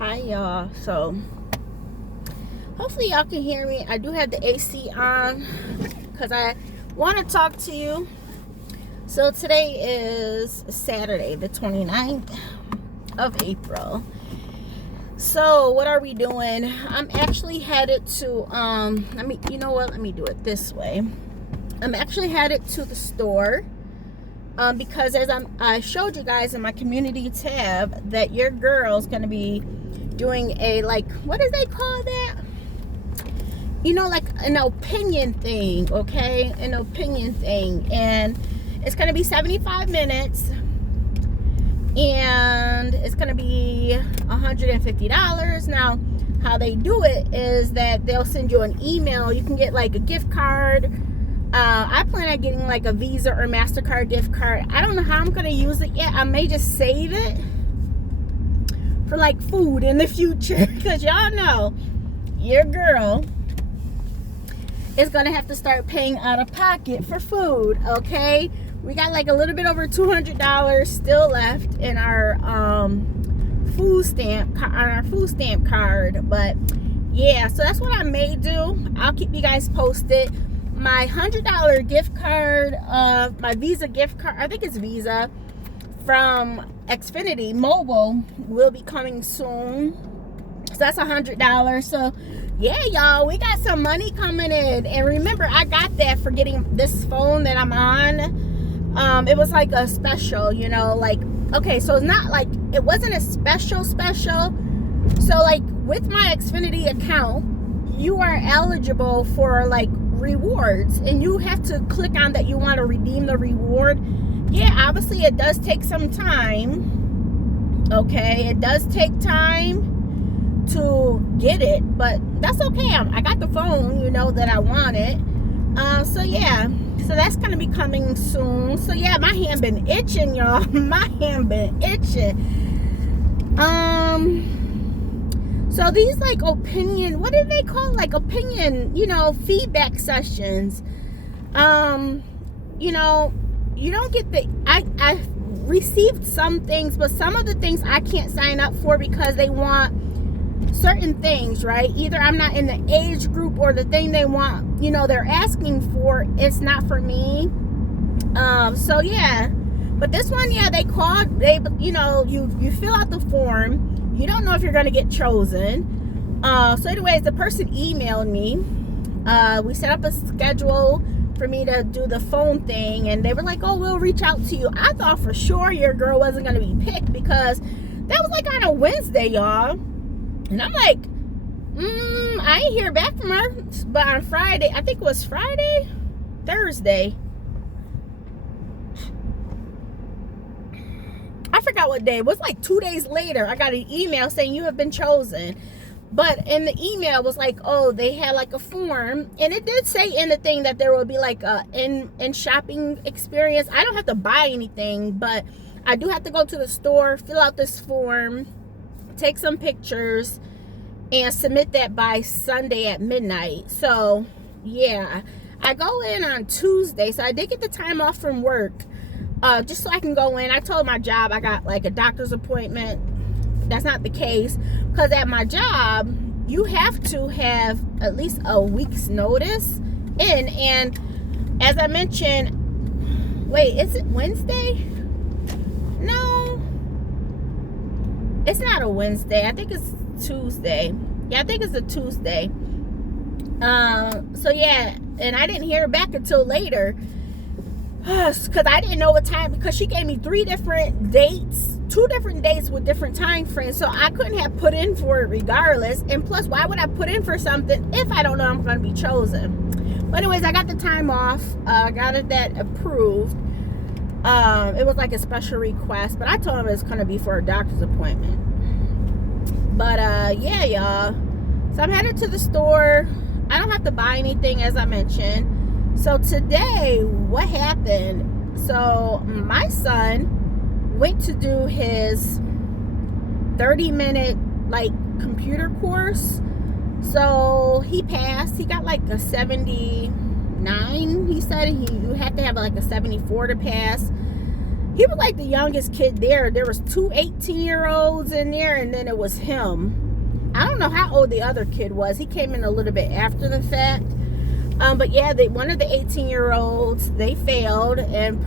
Hi y'all. So hopefully y'all can hear me. I do have the AC on because I want to talk to you. So today is Saturday the 29th of April. So what are we doing? I'm actually headed to let me do it this way. I'm actually headed to the store because as I showed you guys in my community tab that your girl's gonna be doing a, like, what do they call that? Like an opinion thing, okay? An opinion thing. And it's going to be 75 minutes. And it's going to be $150. Now, how they do it is that they'll send you an email. You can get like a gift card. I plan on getting like a Visa or MasterCard gift card. I don't know how I'm going to use it yet. I may just save it for like food in the future, because y'all know your girl is gonna have to start paying out of pocket for food. Okay, we got like a little bit over $200 still left in our food stamp card, but yeah, so that's what I may do. I'll keep you guys posted. My $100 gift card, my Visa gift card, I think it's Visa, from Xfinity Mobile, will be coming soon. So that's $100. So yeah, y'all, we got some money coming in. And remember, I got that for getting this phone that I'm on. It was like a special, like, okay, so it's not like, it wasn't a special. So like with my Xfinity account, you are eligible for like rewards, and you have to click on that you want to redeem the reward. Yeah, obviously it does take some time. Okay, it does take time to get it, but that's okay. I got the phone, that I wanted. So yeah, so that's gonna be coming soon. So yeah, my hand been itching, y'all. My hand been itching. So these like opinion, what do they call, like opinion, feedback sessions. You don't get I received some things, but some of the things I can't sign up for because they want certain things, right? Either I'm not in the age group, or the thing they want, they're asking for, it's not for me. So yeah, but this one, yeah, they called, you fill out the form, you don't know if you're going to get chosen. So anyways, the person emailed me, we set up a schedule for me to do the phone thing, and they were like, oh, we'll reach out to you. I thought for sure your girl wasn't going to be picked, because that was like on a Wednesday, y'all. And I'm like, I ain't hear back from her. But on Friday, I think it was Thursday, I forgot what day. It was like 2 days later, I got an email saying you have been chosen. But in the email was like, oh, they had like a form, and it did say in the thing that there will be like a in shopping experience. I don't have to buy anything, but I do have to go to the store, fill out this form, take some pictures, and submit that by Sunday at midnight. So yeah, I go in on Tuesday, so I did get the time off from work, just so I can go in. I told my job I got like a doctor's appointment. That's not the case, because at my job you have to have at least a week's notice in. And as I mentioned, wait, is it Wednesday? No, it's not a Wednesday. I think it's Tuesday. Yeah, I think it's a Tuesday. So yeah, and I didn't hear back until later, because I didn't know what time, because she gave me 3 different dates, 2 different dates with different time frames, so I couldn't have put in for it regardless. And plus, why would I put in for something if I don't know I'm going to be chosen? But anyways, I got the time off. I got that approved. It was like a special request, but I told him it's going to be for a doctor's appointment. But yeah, y'all, so I'm headed to the store. I don't have to buy anything, as I mentioned. So today, what happened? So my son went to do his 30-minute like computer course. So he passed. He got like a 79. He said you have to have like a 74 to pass. He was like the youngest kid there. There was 2 18-year-olds in there, and then it was him. I don't know how old the other kid was. He came in a little bit after the fact. But yeah, one of the 18-year-olds, they failed. And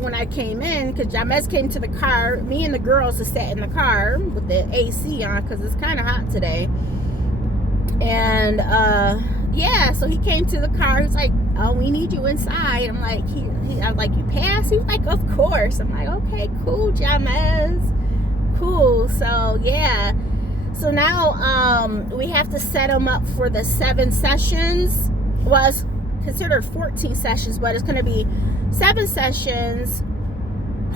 when I came in, because Jamez came to the car, me and the girls just sat in the car with the AC on because it's kind of hot today. And yeah, so he came to the car. He was like, "Oh, we need you inside." I'm like, I was like, "You passed?" He was like, "Of course." I'm like, "Okay, cool, Jamez, cool." So yeah, so now we have to set him up for the 7 sessions. Well, it's considered 14 sessions, but it's going to be 7 sessions,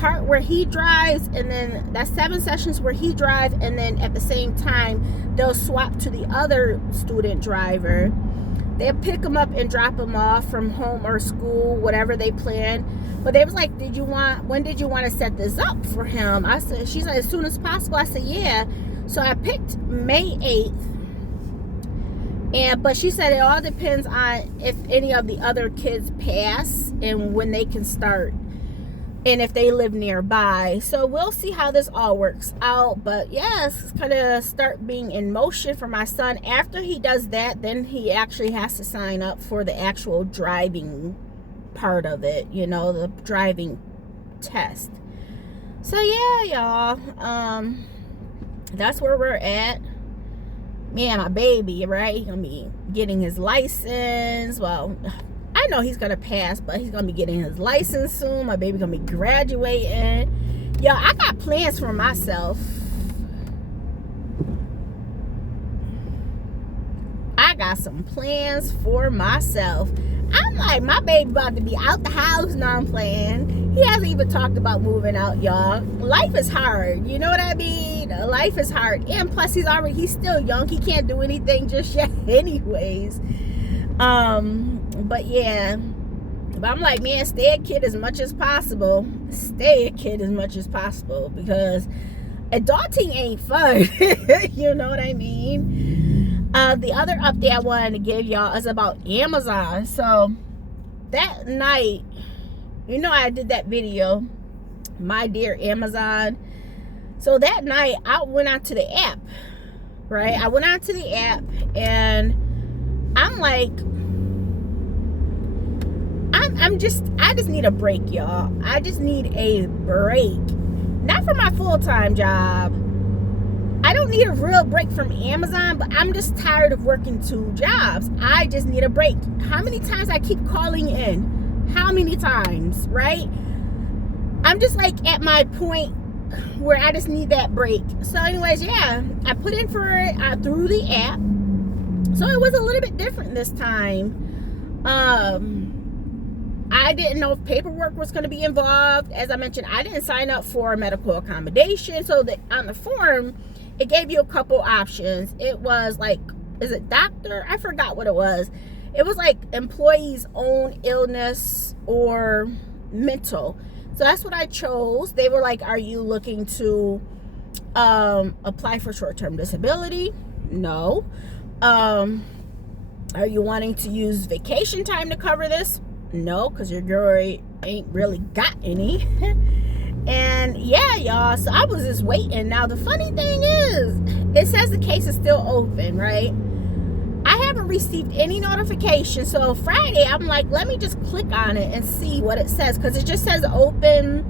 part where he drives, and then that's 7 sessions where he drives, and then at the same time they'll swap to the other student driver. They'll pick him up and drop him off from home or school, whatever they plan. But they was like, when did you want to set this up for him? I said, she's like, as soon as possible. I said, yeah. So I picked May 8th. But she said it all depends on if any of the other kids pass and when they can start, and if they live nearby. So we'll see how this all works out. But yes, it's kind of start being in motion for my son. After he does that, then he actually has to sign up for the actual driving part of it, the driving test. So yeah, y'all, that's where we're at. Me and my baby, right? He's gonna be getting his license. Well, I know he's gonna pass, but he's gonna be getting his license soon. My baby gonna be graduating. Yo, I got plans for myself. I got some plans for myself. I'm like, my baby about to be out the house. Now I'm playing. He hasn't even talked about moving out, y'all. Life is hard. You know what I mean? Life is hard. And plus, he's still young. He can't do anything just yet anyways. But yeah. But I'm like, man, stay a kid as much as possible. Stay a kid as much as possible. Because adulting ain't fun. You know what I mean? The other update I wanted to give y'all is about Amazon. So that night, I did that video, My Dear Amazon. So that night I went onto the app, right? I went onto the app and I'm like, I just need a break, y'all. I just need a break. Not for my full-time job. I don't need a real break from Amazon, but I'm just tired of working 2 jobs. I just need a break. How many times I keep calling in? How many times, right? I'm just like at my point where I just need that break. So anyways, yeah, I put in for it through the app. So it was a little bit different this time. I didn't know if paperwork was going to be involved. As I mentioned, I didn't sign up for medical accommodation. So that on the form, it gave you a couple options. It was like, is it doctor? I forgot what it was. It was like employee's own illness or mental. So that's what I chose. They were like, are you looking to apply for short-term disability? No. Are you wanting to use vacation time to cover this? No, because your girl ain't really got any. And yeah, y'all, so I was just waiting. Now the funny thing is, it says the case is still open, right? I haven't received any notification. So Friday, I'm like, let me just click on it and see what it says, because it just says open,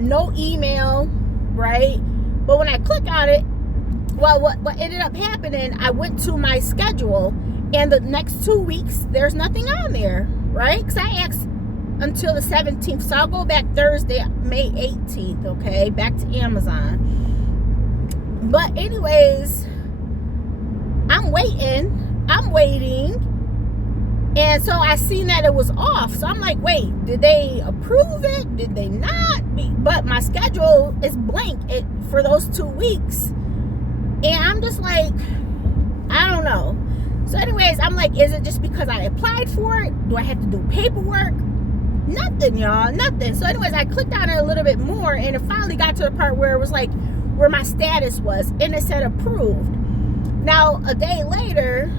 no email, right? But when I click on it, well, what ended up happening, I went to my schedule, and the next 2 weeks, there's nothing on there, right? Because I asked until the 17th, so I'll go back Thursday, May 18th, okay? Back to Amazon. But anyways, I'm waiting, and so I seen that it was off. So I'm like, wait, did they approve it? Did they not? But my schedule is blank for those 2 weeks. And I'm just like, I don't know. So anyways, I'm like, is it just because I applied for it? Do I have to do paperwork? Nothing, y'all, nothing. So anyways, I clicked on it a little bit more, and it finally got to the part where it was like, where my status was, and it said approved. Now, a day later,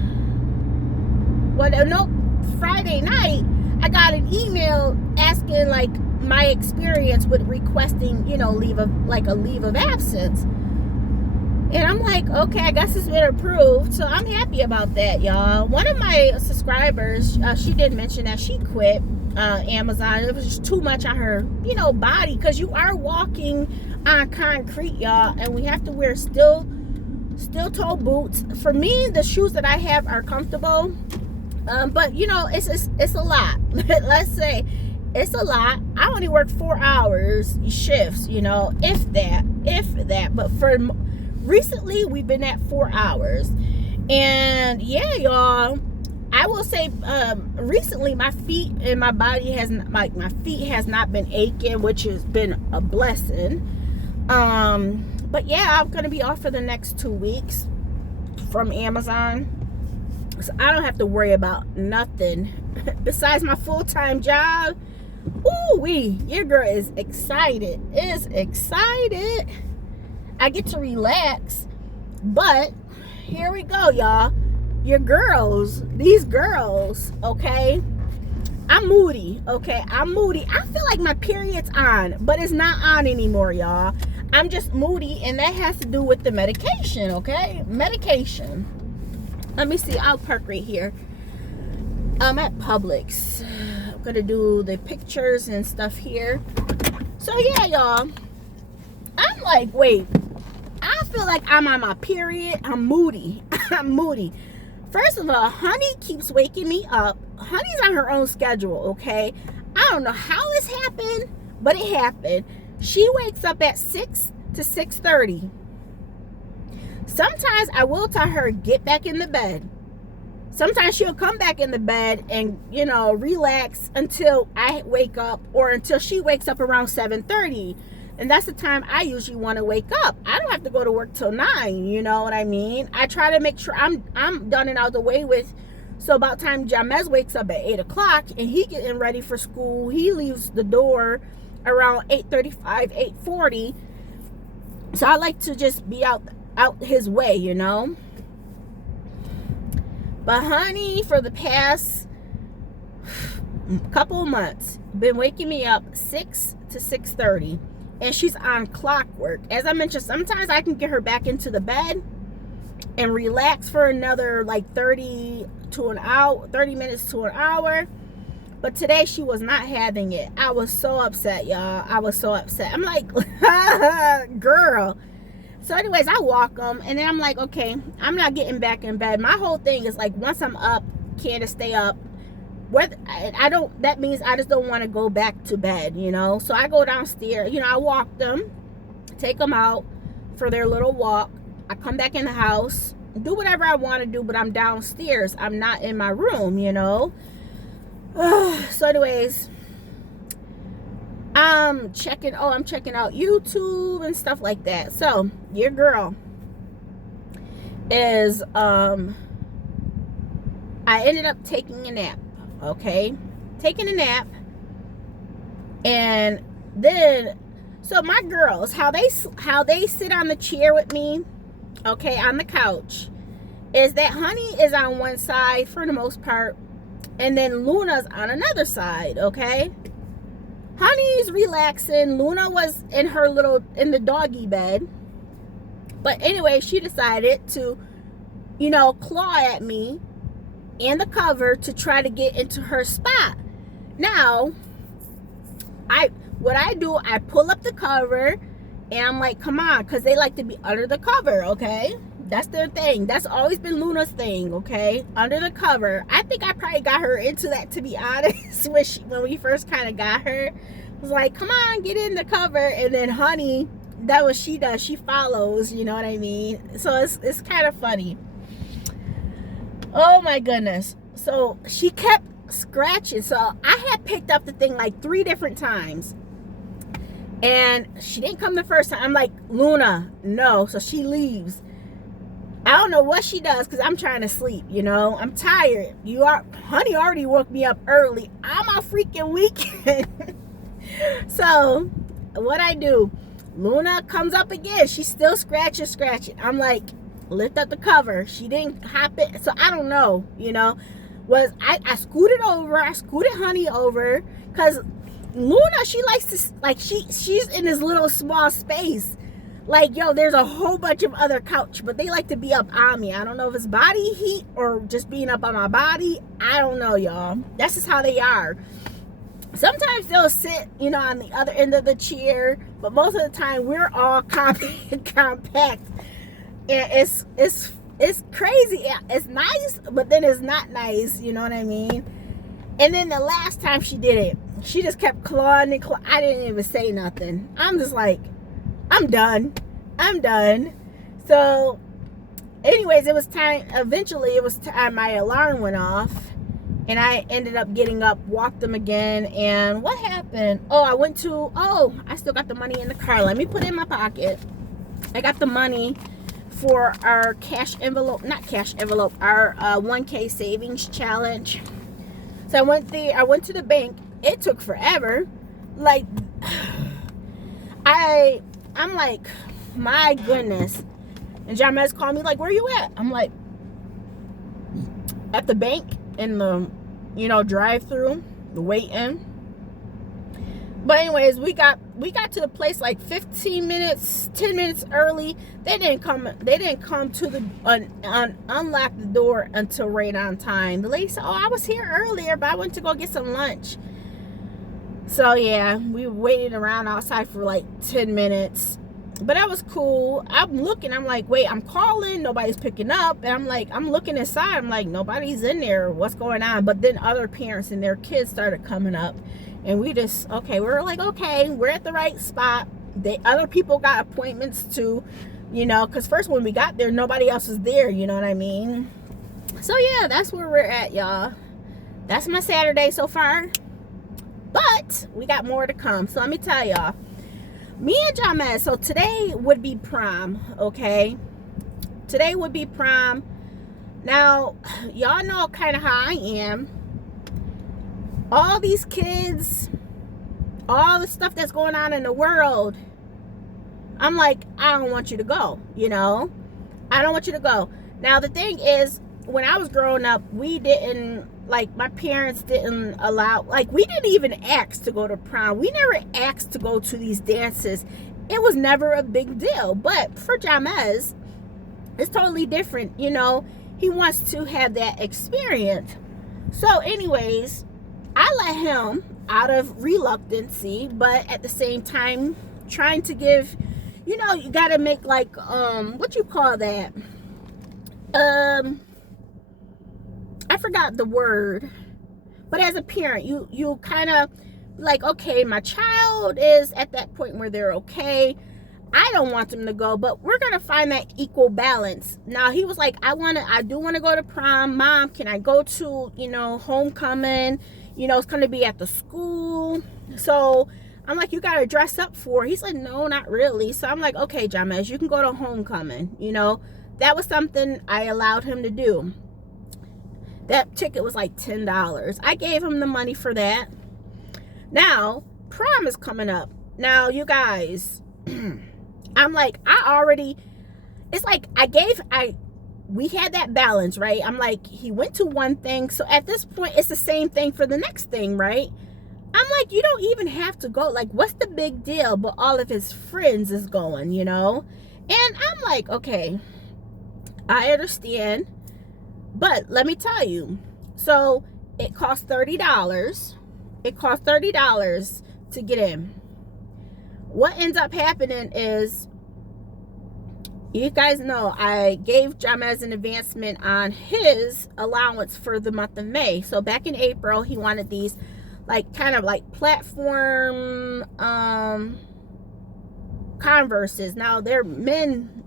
Friday night, I got an email asking like, my experience with requesting, you know, leave of absence. And I'm like, okay, I guess it's been approved. So I'm happy about that, y'all. One of my subscribers, she did mention that she quit Amazon. It was just too much on her, you know, body, because you are walking on concrete, y'all, and we have to wear steel toe boots. For me, the shoes that I have are comfortable, but you know, it's a lot. Let's say it's a lot. I only work 4 hours shifts, you know, if that. But for recently, we've been at 4 hours, and yeah, y'all, I will say, recently my feet and my body my feet has not been aching, which has been a blessing. But yeah, I'm gonna be off for the next 2 weeks from Amazon, so I don't have to worry about nothing besides my full-time job. Ooh wee, your girl is excited. I get to relax. But here we go, y'all. These girls, okay? I'm moody, okay? I feel like my period's on, but it's not on anymore, y'all. I'm just moody, and that has to do with the medication, okay? Medication. Let me see. I'll park right here. I'm at Publix. I'm gonna do the pictures and stuff here. So yeah, y'all. I'm like, wait. I feel like I'm on my period. I'm moody. I'm moody. First of all, Honey keeps waking me up. Honey's on her own schedule, okay? I don't know how this happened, but it happened. She wakes up at 6 to 6:30. Sometimes I will tell her, get back in the bed. Sometimes she'll come back in the bed and, you know, relax until I wake up, or until she wakes up around 7:30. And that's the time I usually want to wake up. I don't have to go to work till 9, you know what I mean? I try to make sure I'm done and out of the way with. So about time Jamez wakes up at 8 o'clock and he getting ready for school, he leaves the door around 8:35, 8:40. So I like to just be out his way, you know? But Honey, for the past couple of months, been waking me up 6 to 6:30. And she's on clockwork. As I mentioned, sometimes I can get her back into the bed and relax for another like 30 minutes to an hour. But today she was not having it. I was so upset, y'all. I was so upset. I'm like, girl. So anyways, I walk them, and then I'm like, okay, I'm not getting back in bed. My whole thing is like, once I'm up, can't stay up. That means I just don't want to go back to bed, you know? So I go downstairs, you know, I walk them, take them out for their little walk. I come back in the house, do whatever I want to do, but I'm downstairs. I'm not in my room, you know? So anyways, I'm checking out YouTube and stuff like that. So your girl is, I ended up taking a nap. Okay, taking a nap, and then, so my girls, how they sit on the chair with me, okay, on the couch, is that Honey is on one side for the most part, and then Luna's on another side, okay? Honey's relaxing. Luna was in the doggy bed, but anyway, she decided to, you know, claw at me and the cover to try to get into her spot. Now, what I do, I pull up the cover, and I'm like, come on, because they like to be under the cover, okay? That's their thing. That's always been Luna's thing, okay? Under the cover. I think I probably got her into that, to be honest, when we first kind of got her. I was like, come on, get in the cover. And then Honey, that's what she does. She follows, you know what I mean? So it's kind of funny. Oh my goodness. So she kept scratching. So I had picked up the thing like 3 different times, and she didn't come the first time. I'm like, Luna, no. So she leaves. I don't know what she does, because I'm trying to sleep, you know? I'm tired. Honey already woke me up early. I'm on freaking weekend. So what I do, Luna comes up again. She's still scratching. I'm like, lift up the cover. She didn't hop it. So I don't know, you know. I scooted Honey over, because Luna, she likes to, like, she's in this little small space. Like, yo, there's a whole bunch of other couch, but they like to be up on me. I don't know if it's body heat or just being up on my body. I don't know, y'all. That's just how they are. Sometimes they'll sit, you know, on the other end of the chair, but most of the time we're all compact. And it's crazy. It's nice, but then it's not nice. You know what I mean? And then the last time she did it, she just kept clawing and clawing. I didn't even say nothing. I'm just like, I'm done. So anyways, it was time. Eventually, it was time. My alarm went off, and I ended up getting up, walked them again. And what happened? Oh, I still got the money in the car. Let me put it in my pocket. I got the money for our our 1K savings challenge. So I went to the bank. It took forever. Like, I'm like, my goodness. And John Mez called me like, where you at? I'm like, at the bank in the, drive-through, the waiting. But anyways, we got to the place like 10 minutes early. They didn't come to the unlock the door until right on time. The lady said, oh, I was here earlier, but I went to go get some lunch. So yeah, we waited around outside for like 10 minutes. But that was cool. I'm looking, I'm like, wait, I'm calling, nobody's picking up. And I'm looking inside, I'm like, nobody's in there. What's going on? But then other parents and their kids started coming up. And we were like, okay, we're at the right spot. Other people got appointments too, because first when we got there, nobody else was there, you know what I mean? So yeah, that's where we're at, y'all. That's my Saturday so far. But we got more to come. So let me tell y'all. Me and John Maz, so today would be prom, okay? Today would be prom. Now, y'all know kind of how I am. All these kids, all the stuff that's going on in the world, I'm like, I don't want you to go, I don't want you to go. Now, the thing is, when I was growing up, we didn't, my parents didn't allow, we didn't even ask to go to prom. We never asked to go to these dances. It was never a big deal. But for Jamez, it's totally different, He wants to have that experience. So anyways, I let him out of reluctancy, but at the same time, trying to give, you got to make what you call that? I forgot the word, but as a parent, you kind of okay, my child is at that point where they're okay. I don't want them to go, but we're going to find that equal balance. Now, he was like, I do want to go to prom. Mom, can I go to, homecoming? It's going to be at the school. So I'm like, you got to dress up for it. He's like, no, not really. So I'm like, okay, Jamez, you can go to homecoming. That was something I allowed him to do. That ticket was like $10. I gave him the money for that. Now, prom is coming up. Now, you guys, I'm like, we had that balance, right? I'm like, he went to one thing. So at this point, it's the same thing for the next thing, right? I'm like, you don't even have to go. Like, what's the big deal? But all of his friends is going, And I'm like, okay, I understand. But let me tell you, so it costs $30. It costs $30 to get in. What ends up happening is, you guys know, I gave Jamez an advancement on his allowance for the month of May. So back in April, he wanted these platform Converses. Now they're men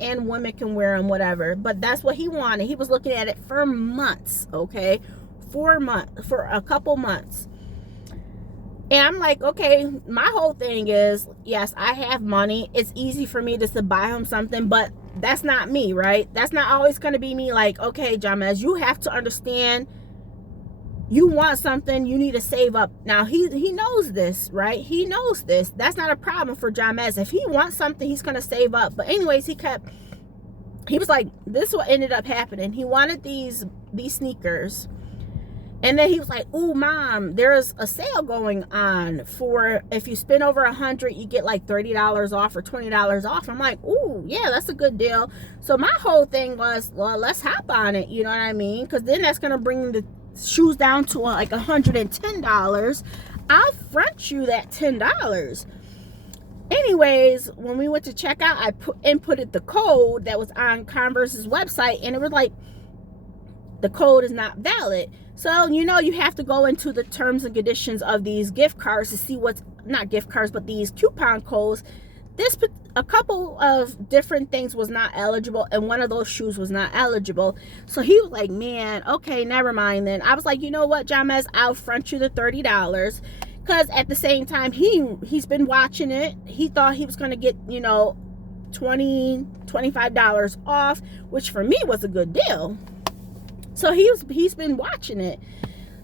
and women can wear them, whatever, but that's what he wanted. He was looking at it for months, okay, for a couple months. And I'm like, okay, my whole thing is, yes, I have money. It's easy for me just to buy him something, but that's not me, right? That's not always going to be me. Like, okay, Jamez, you have to understand, you want something, you need to save up. Now, he knows this, right? He knows this. That's not a problem for Jamez. If he wants something, he's going to save up. But anyways, he was like, this is what ended up happening. He wanted these sneakers. And then he was like, "Ooh, mom, there's a sale going on for if you spend over 100, you get like $30 off or $20 off." I'm like, "Ooh, yeah, that's a good deal." So my whole thing was, well, let's hop on it. You know what I mean? Because then that's gonna bring the shoes down to like $110. I'll front you that $10. Anyways, when we went to check out, I inputted the code that was on Converse's website, and it was like, the code is not valid. So, you know, you have to go into the terms and conditions of these gift cards to see what's, not gift cards, but these coupon codes. A couple of different things was not eligible, and one of those shoes was not eligible. So he was like, man, okay, never mind then. I was like, you know what, Jamez, I'll front you the $30. Because at the same time, he's been watching it. He thought he was going to get, you know, $20, $25 off, which for me was a good deal. So he's been watching it.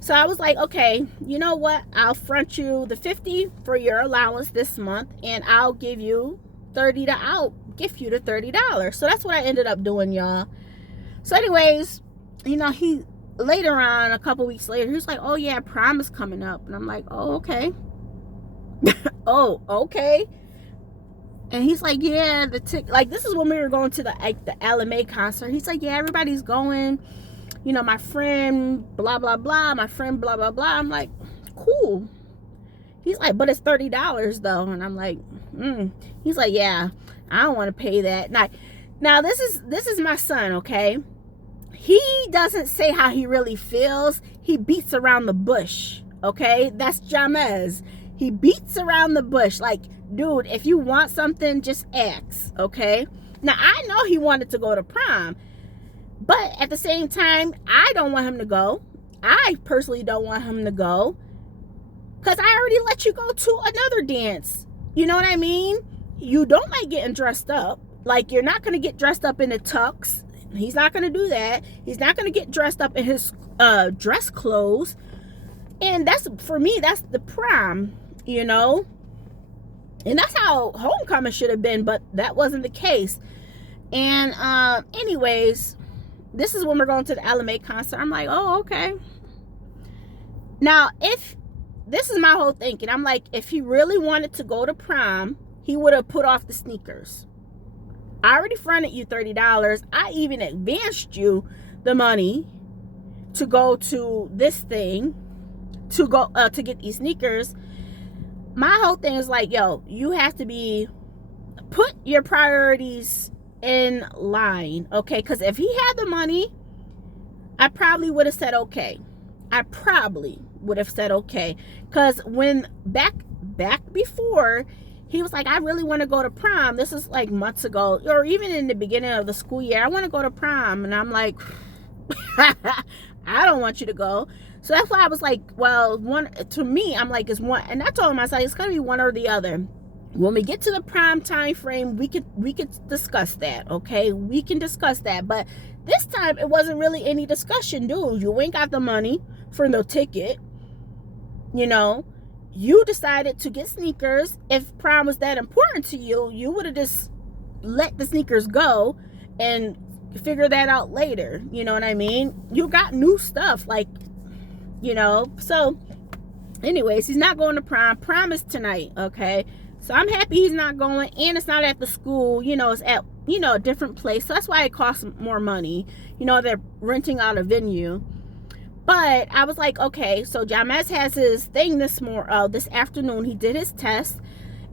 So I was like, okay, you know what? I'll front you the $50 for your allowance this month, and I'll give you I'll gift you the $30. So that's what I ended up doing, y'all. So anyways, you know, later on, a couple weeks later, he was like, "Oh yeah, prom is coming up." And I'm like, "Oh, okay." Oh, okay. And he's like, "Yeah, like this is when we were going to the LMA concert." He's like, "Yeah, everybody's going. You know, my friend, blah, blah, blah, my friend, blah, blah, blah." I'm like, cool. He's like, "But it's $30 though." And I'm like, He's like, "Yeah, I don't want to pay that." Now this is my son, okay? He doesn't say how he really feels. He beats around the bush, okay? That's Jamez. He beats around the bush. Like, dude, if you want something, just ask, okay? Now, I know he wanted to go to prom, but at the same time, I don't want him to go. I personally don't want him to go because I already let you go to another dance. You know what I mean? You don't like getting dressed up. Like, you're not going to get dressed up in a tux. He's not going to do that. He's not going to get dressed up in his dress clothes. And that's, for me, that's the prom, you know? And that's how homecoming should have been, but that wasn't the case. And anyways, this is when we're going to the LMA concert. I'm like, oh, okay. Now, this is my whole thinking. I'm like, if he really wanted to go to prom, he would have put off the sneakers. I already fronted you $30. I even advanced you the money to go to this thing, to go to get these sneakers. My whole thing is like, yo, you have to put your priorities in line, okay? Because if he had the money, I probably would have said okay. I probably would have said okay. Because when back before, he was like, "I really want to go to prom." This is like months ago, or even in the beginning of the school year. "I want to go to prom." And I'm like, I don't want you to go. So that's why I was like, well, to me, I'm like, it's one. And I told him, I was like, it's going to be one or the other. When we get to the prime time frame, we could discuss that, okay? We can discuss that. But this time, it wasn't really any discussion, dude. You ain't got the money for no ticket, you know? You decided to get sneakers. If prom was that important to you, you would have just let the sneakers go and figure that out later. You know what I mean? You got new stuff, like, you know. So anyways, he's not going to prom. Prom is tonight, okay? So I'm happy he's not going, and it's not at the school, you know, it's at, you know, a different place. So that's why it costs more money. You know, they're renting out a venue. But I was like, okay, so Jamez has his thing this afternoon. He did his test.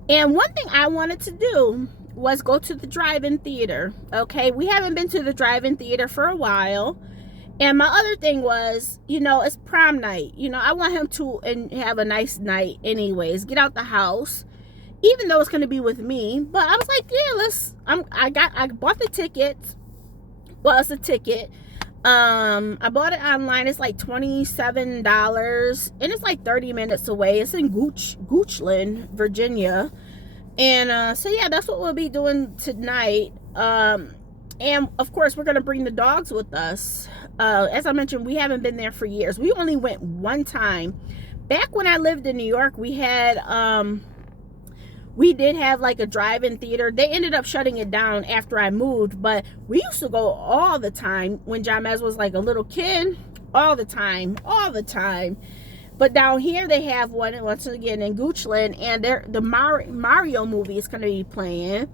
And one thing I wanted to do was go to the drive-in theater, okay? We haven't been to the drive-in theater for a while. And my other thing was, you know, it's prom night. You know, I want him to have a nice night anyways, get out the house, even though it's going to be with me. But I was like, yeah, I bought the tickets. Well, it's a ticket. I bought it online. It's like $27, and it's like 30 minutes away. It's in Goochland, Virginia. And so yeah, that's what we'll be doing tonight. And of course, we're gonna bring the dogs with us. As I mentioned, we haven't been there for years. We only went one time. Back when I lived in New York, we did have like a drive-in theater. They ended up shutting it down after I moved, but we used to go all the time when Jamez was like a little kid. all the time, all the time. But down here they have one once again in Goochland, and the Mario movie is going to be playing.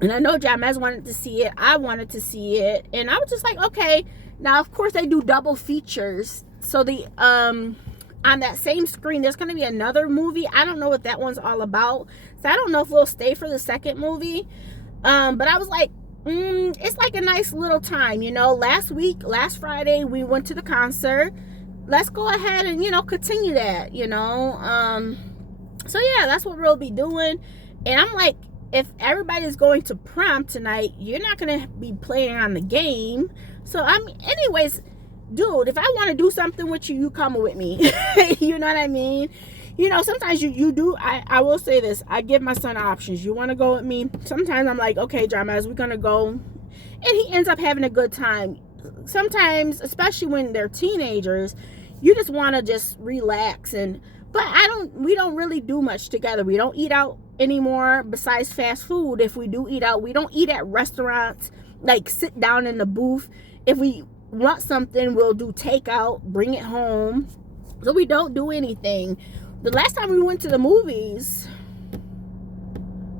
And I know Jamez wanted to see it. I wanted to see it, and I was just like, okay. Now, of course, they do double features. So the on that same screen, there's going to be another movie. I don't know what that one's all about. So I don't know if we'll stay for the second movie. But I was like, it's like a nice little time, you know. Last Friday, we went to the concert. Let's go ahead and, you know, continue that, you know. So yeah, that's what we'll be doing. And I'm like, if everybody's going to prom tonight, you're not going to be playing on the game. So anyways, dude, if I want to do something with you, you come with me. You know what I mean? You know, sometimes you do. I will say this. I give my son options. You want to go with me? Sometimes I'm like, okay, Jamez, we're going to go. And he ends up having a good time. Sometimes, especially when they're teenagers, you just want to just relax. But we don't really do much together. We don't eat out anymore besides fast food. If we do eat out, we don't eat at restaurants, like sit down in the booth. If we want something, we'll do takeout, bring it home. So we don't do anything. The last time we went to the movies,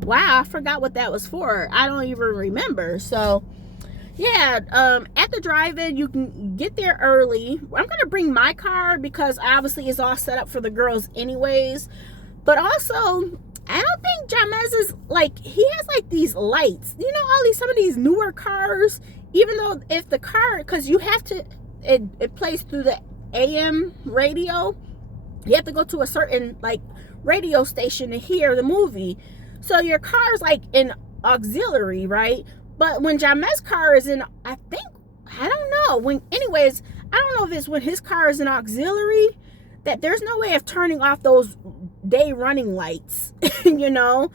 wow, I forgot what that was for. I don't even remember. So yeah, at the drive-in, you can get there early. I'm gonna bring my car because obviously it's all set up for the girls anyways. But also, I don't think Jamez is like, he has like these lights, you know, some of these newer cars. Even though if the car, because you have to, it plays through the AM radio. You have to go to a certain like radio station to hear the movie. So your car is like in auxiliary, right? But when Jamez's car is in, I don't know. Anyways, I don't know if it's when his car is in auxiliary that there's no way of turning off those day running lights, you know?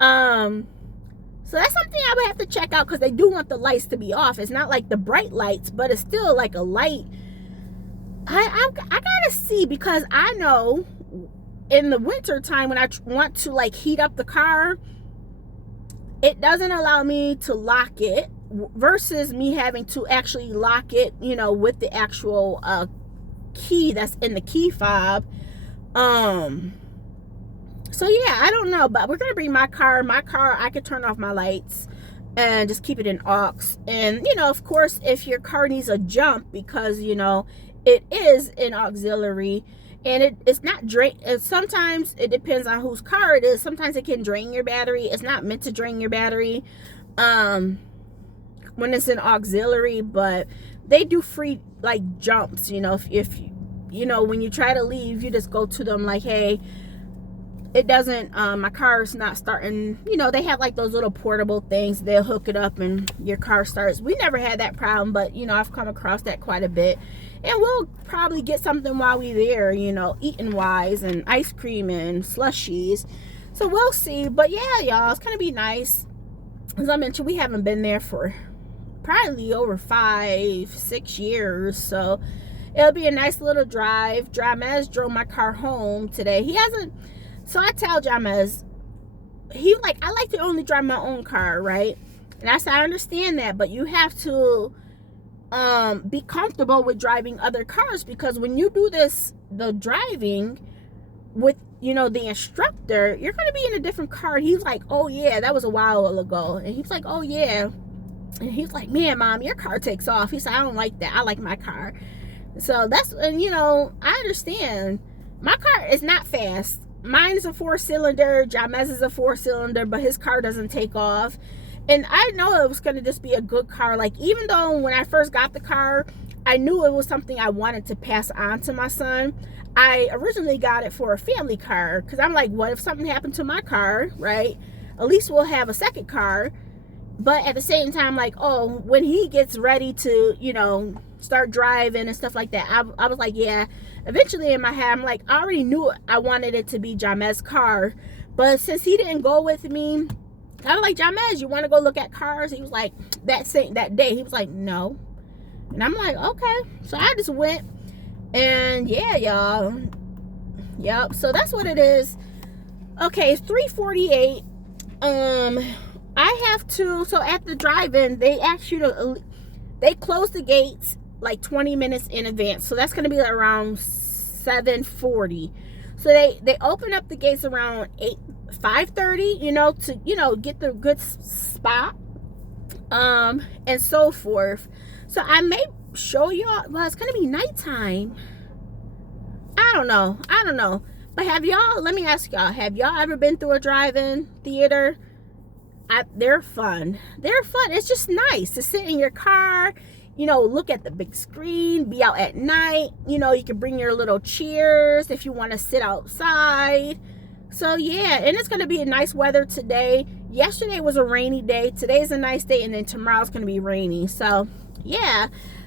So that's something I would have to check out because they do want the lights to be off. It's not like the bright lights, but it's still like a light. I gotta see, because I know in the winter time when I want to like heat up the car, it doesn't allow me to lock it versus me having to actually lock it, you know, with the actual key that's in the key fob. So yeah, I don't know, but we're gonna bring my car. I could turn off my lights and just keep it in aux. And you know, of course, if your car needs a jump, because you know it is in auxiliary and it's not drain. Sometimes it depends on whose car it is. Sometimes it can drain your battery. It's not meant to drain your battery when it's in auxiliary, but they do free like jumps. You know, if you know, when you try to leave, you just go to them like, hey, it doesn't, my car's not starting. You know, they have like those little portable things. They'll hook it up and your car starts. We never had that problem, but you know, I've come across that quite a bit. And we'll probably get something while we're there, you know, eating wise, and ice cream and slushies. So we'll see. But yeah, y'all, it's gonna be nice. As I mentioned, we haven't been there for probably over 5-6 years. So it'll be a nice little drive. Jamez drove my car home today. He hasn't. So I tell Jamez, I like to only drive my own car, right? And I said, I understand that, but you have to be comfortable with driving other cars, because when you do the driving with, you know, the instructor, you're going to be in a different car. He's like, oh yeah, that was a while ago. And he's like, oh yeah. And he's like, man, Mom, your car takes off. He said, I don't like that. I like my car. So and you know, I understand. My car is not fast. Mine is a 4-cylinder. Jamez is a 4-cylinder, but his car doesn't take off. And I know it was going to just be a good car. Like, even though when I first got the car, I knew it was something I wanted to pass on to my son. I originally got it for a family car, because I'm like, what if something happened to my car, right? At least we'll have a second car. But at the same time, like, oh, when he gets ready to, you know, start driving and stuff like that, I was like, yeah. Eventually in my head, I'm like, I already knew I wanted it to be Jamez's car. But since he didn't go with me, I was like, Jamez, you want to go look at cars? He was like, that day, he was like, no. And I'm like, okay. So I just went. And yeah, y'all. Yep. So that's what it is. Okay, it's 3:48. I have to, so at the drive-in, they ask you to, they close the gates like 20 minutes in advance. So that's going to be around 7:40. So they open up the gates around 5:30, to get the good spot, and so forth. So I may show y'all. Well, it's going to be nighttime. I don't know. But let me ask y'all, have y'all ever been through a drive-in theater? They're fun. It's just nice to sit in your car, look at the big screen, be out at night. You can bring your little chairs if you want to sit outside. So yeah, and it's going to be a nice weather today. Yesterday was a rainy day. Today's a nice day, and then tomorrow's going to be rainy. So yeah,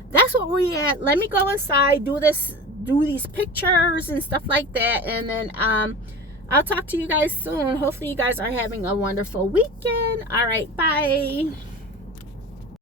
that's what we're at. Let me go inside, do these pictures and stuff like that, and then I'll talk to you guys soon. Hopefully you guys are having a wonderful weekend. All right, bye.